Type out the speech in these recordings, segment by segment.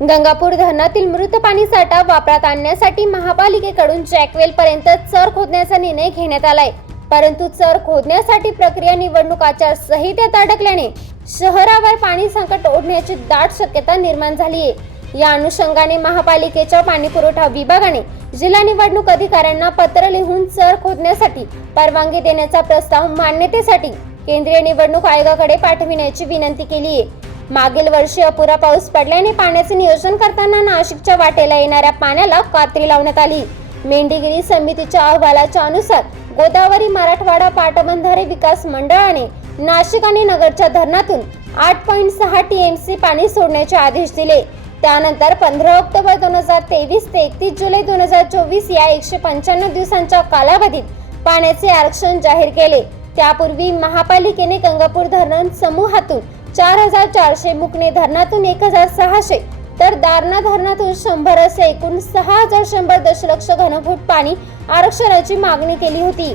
गंगापूर धरणातील मृत पाणी साठा वापरात आणण्यासाठी महापालिकेकडून जॅकवेल पर्यंत चर खोदण्याचा निर्णय घेण्यात आलाय. परंतु चर खोदण्यासाठी प्रक्रिया निवडणूक आचारसंहितेत अडकल्याने शहरावर पाणी संकट ओढण्याची दाट शक्यता निर्माण झाली आहे या अनुषंगाने महापालिकेच्या पाणी पुरवठा विभागाने जिल्हा निवडणूक अधिकाऱ्यांना पत्र लिहून चर खोदण्यासाठी परवानगी देण्याचा प्रस्ताव मान्यतेसाठी केंद्रीय निवडणूक आयोगाकडे पाठविण्याची विनंती केली आहे मागील वर्षी अपुरा पाऊस पडल्याने पाण्याचे नियोजन करताना नाशिकच्या वाटेला येणाऱ्या पाण्याला कात्री लावण्यात आली. मेंढीगिरी समितीच्या अहवालाच्या अनुसार गोदावरी मराठवाडा पाटबंधारे विकास मंडळाने नाशिक आणि नगरच्या धरणातून आठ पॉईंट सहा टी एम सी पाणी सोडण्याचे आदेश दिले. त्यानंतर पंधरा ऑक्टोबर दोन हजार तेवीस ते एकतीस जुलै दोन हजार चोवीस या एकशे पंच्याण्णव दिवसांच्या कालावधीत पाण्याचे आरक्षण जाहीर केले. त्यापूर्वी महापालिकेने गंगापूर धरण समूहातून चार हजार चारशे मुकणे धरणातून एक हजार सहाशे तर दारणा धरणातून शंभर असे एकूण सहा हजार शंभर दशलक्ष घनफूट पाणी आरक्षणाची मागणी केली होती.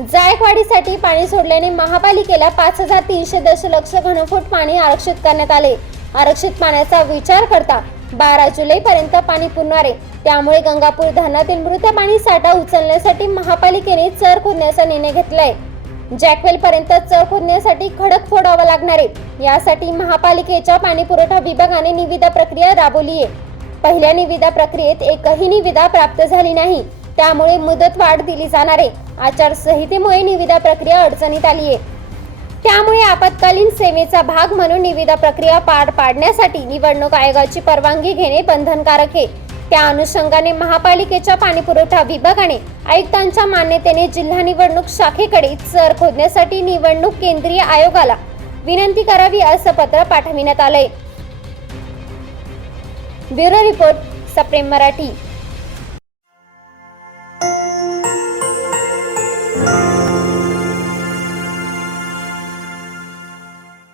जायकवाडीसाठी पाणी सोडल्याने महापालिकेला पाच हजार तीनशे दशलक्ष घनफूट पाणी आरक्षित करण्यात आले. आरक्षित पाण्याचा विचार करता बारा जुलै पर्यंत पाणी पुरणार. आहे त्यामुळे गंगापूर धरणातील मृत पाणी साठा उचलण्यासाठी महापालिकेने चर खोदण्याचा निर्णय घेतलाय. जॅकवेल पर्यंत चर खोदण्यासाठी खडक फोडावा लागणार आहे. यासाठी महापालिकेच्या पाणी पुरवठा विभागाने निविदा प्रक्रिया राबवली आहे. पहिल्या निविदा प्रक्रियेत एकही निविदा प्राप्त झाली नाही. त्यामुळे मुदत वाढ दिली जाणार आहे. आचारसंहितेमुळे निविदा प्रक्रिया अडचणीत आली आहे. त्यामुळे आपत्कालीन सेवेचा भाग म्हणून निविदा प्रक्रिया पार पाडण्यासाठी निवडणूक आयोगाची परवानगी घेणे बंधनकारक आहे. त्या अनुषंगाने महापालिकेच्या पाणीपुरवठा विभागाने आयुक्तांच्या मान्यतेने जिल्हा निवडणूक शाखेकडे चर खोदण्यासाठी निवडणूक केंद्रीय आयोगाला विनंती करावी असं पत्र पाठविण्यात आलंय. ब्युरो रिपोर्ट सप्रेम मराठी.